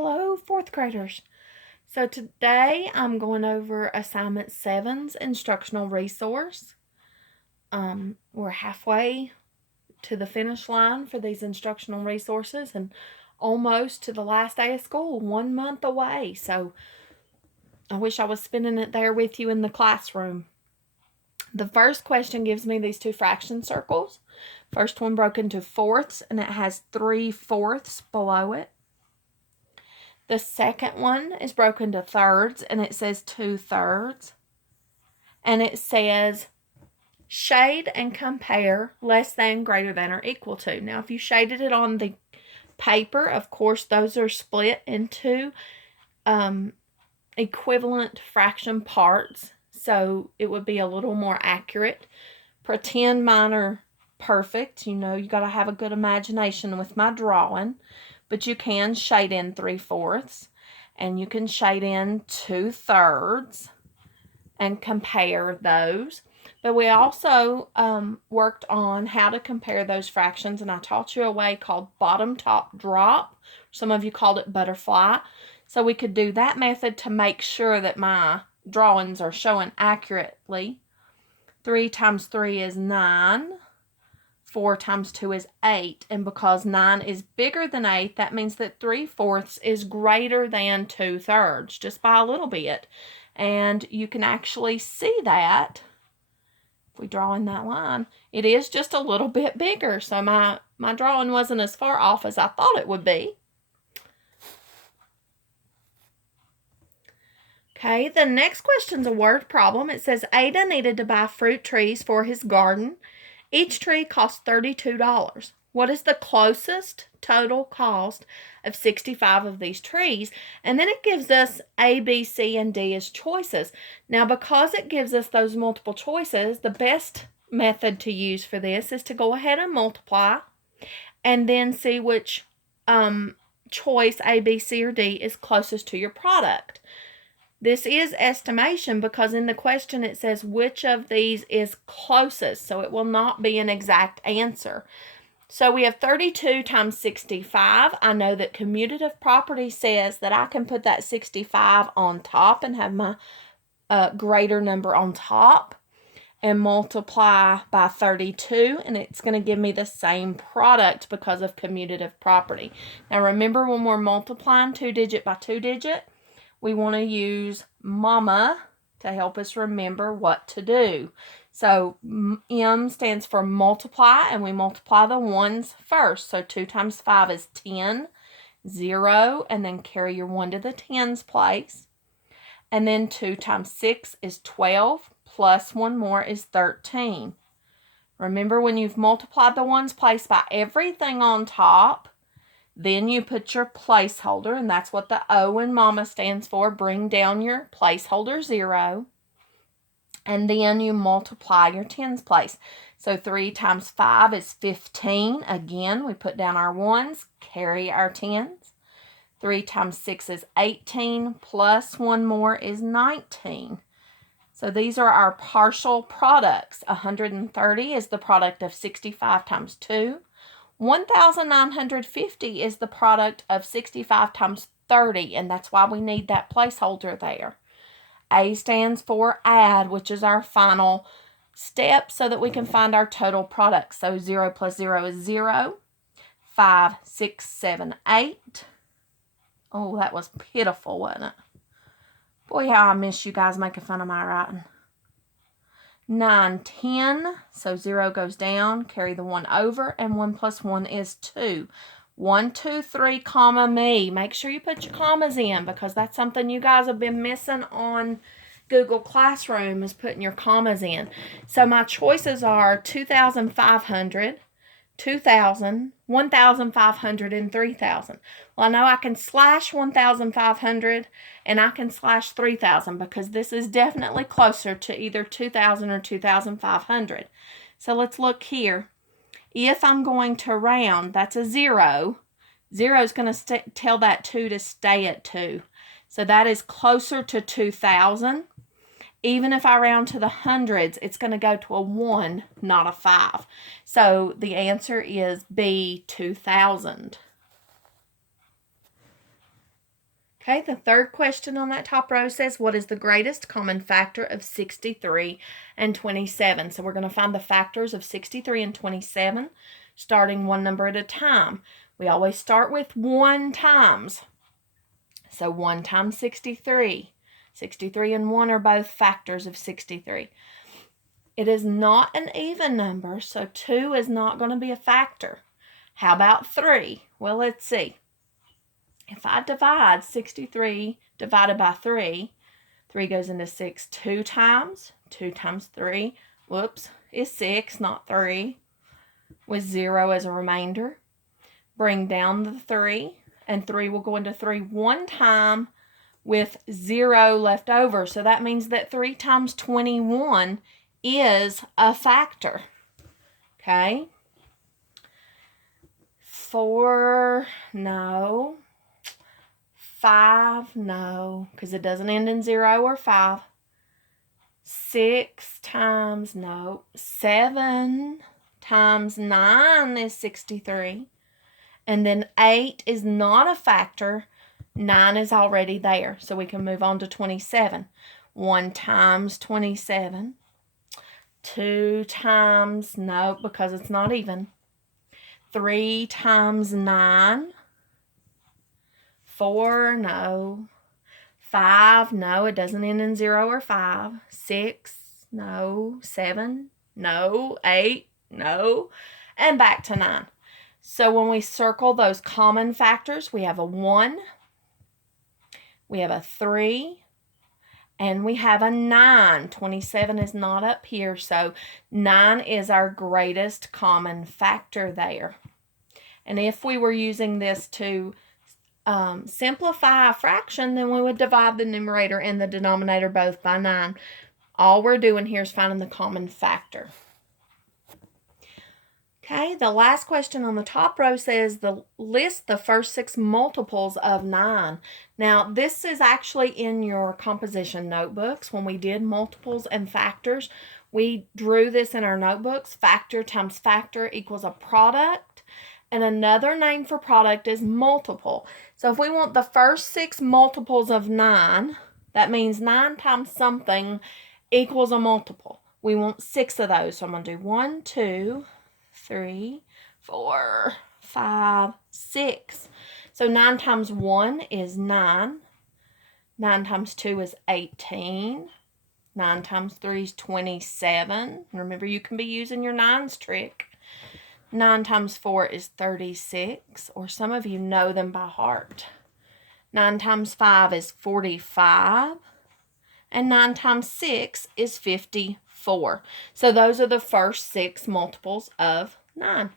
Hello, fourth graders. So today I'm going over assignment 7's instructional resource. We're halfway to the finish line for these instructional resources and almost to the last day of school, 1 month away. So I wish I was spending it there with you in the classroom. The first question gives me these two fraction circles. First one broken to fourths, and it has 3/4 below it. The second one is broken to thirds, and it says 2/3. And it says shade and compare less than, greater than, or equal to. Now, if you shaded it on the paper, of course, those are split into equivalent fraction parts, so it would be a little more accurate. Pretend mine are perfect. You know, you got to have a good imagination with my drawing. But you can shade in 3/4, and you can shade in 2/3 and compare those. But we also worked on how to compare those fractions, and I taught you a way called bottom top drop. Some of you called it butterfly. So we could do that method to make sure that my drawings are showing accurately. 3 times 3 is 9. 4 times 2 is 8, and because 9 is bigger than 8, that means that 3/4 is greater than 2/3, just by a little bit. And you can actually see that, if we draw in that line, it is just a little bit bigger. So my drawing wasn't as far off as I thought it would be. Okay, the next question's a word problem. It says Ada needed to buy fruit trees for his garden. Each tree costs $32. What is the closest total cost of 65 of these trees? And then it gives us A, B, C, and D as choices. Now, because it gives us those multiple choices, the best method to use for this is to go ahead and multiply and then see which choice, A, B, C, or D, is closest to your product. This is estimation because in the question it says which of these is closest, so it will not be an exact answer. So we have 32 times 65. I know that commutative property says that I can put that 65 on top and have my greater number on top and multiply by 32, and it's going to give me the same product because of commutative property. Now remember, when we're multiplying 2-digit by 2-digit, we want to use mama to help us remember what to do. So M stands for multiply, and we multiply the ones first. So 2 times 5 is 10, 0, and then carry your 1 to the tens place. And then 2 times 6 is 12, plus 1 more is 13. Remember, when you've multiplied the ones place by everything on top, then you put your placeholder, and that's what the O in mama stands for. Bring down your placeholder 0. And then you multiply your tens place. So 3 times 5 is 15. Again, we put down our ones, carry our tens. 3 times 6 is 18, plus 1 more is 19. So these are our partial products. 130 is the product of 65 times 2. 1,950 is the product of 65 times 30, and that's why we need that placeholder there. A stands for add, which is our final step so that we can find our total product. So 0 plus 0 is 0. 5, 6, 7, 8. Oh, that was pitiful, wasn't it? Boy, how I miss you guys making fun of my writing. 9, 10, so 0 goes down, carry the 1 over, and 1 plus 1 is 2. 1, 2, 3, comma, me. Make sure you put your commas in because that's something you guys have been missing on Google Classroom, is putting your commas in. So my choices are 2,500, 2,000, 1,500, and 3,000. Well, I know I can slash 1,500 and I can slash 3,000 because this is definitely closer to either 2,000 or 2,500. So let's look here. If I'm going to round, that's a 0. 0 is going to tell that 2 to stay at 2. So that is closer to 2,000. Even if I round to the hundreds, it's going to go to a 1, not a 5. So the answer is B, 2,000. Okay, the third question on that top row says, what is the greatest common factor of 63 and 27? So we're going to find the factors of 63 and 27, starting one number at a time. We always start with 1 times. So 1 times 63. 63 and 1 are both factors of 63. It is not an even number, so 2 is not going to be a factor. How about 3? Well, let's see. If I divide 63 divided by 3, 3 goes into 6 2 times. 2 times 3, is 6, not 3, with 0 as a remainder. Bring down the 3, and 3 will go into 3 one time with 0 left over. So that means that 3 times 21 is a factor. Okay? 4, no. 5, no, because it doesn't end in 0 or 5. 6 times, no. 7 times 9 is 63. And then 8 is not a factor. 9 is already there, so we can move on to 27. 1 times 27. 2 times, no, because it's not even. 3 times 9. 4, no. 5, no, it doesn't end in 0 or 5. 6, no. 7, no. 8, no. And back to 9. So when we circle those common factors, we have a 1, we have a 3, and we have a 9. 27 is not up here, so 9 is our greatest common factor there. And if we were using this to simplify a fraction, then we would divide the numerator and the denominator both by 9. All we're doing here is finding the common factor. Okay, the last question on the top row says list the first 6 multiples of 9. Now, this is actually in your composition notebooks. When we did multiples and factors, we drew this in our notebooks. Factor times factor equals a product. And another name for product is multiple. So if we want the first 6 multiples of 9, that means 9 times something equals a multiple. We want 6 of those. So I'm going to do 1, 2, 3, 4, 5, 6. So 9 times 1 is 9. 9 times 2 is 18. 9 times 3 is 27. Remember, you can be using your 9s trick. 9 times 4 is 36, or some of you know them by heart. 9 times 5 is 45, and 9 times 6 is 54. So those are the first 6 multiples of 9.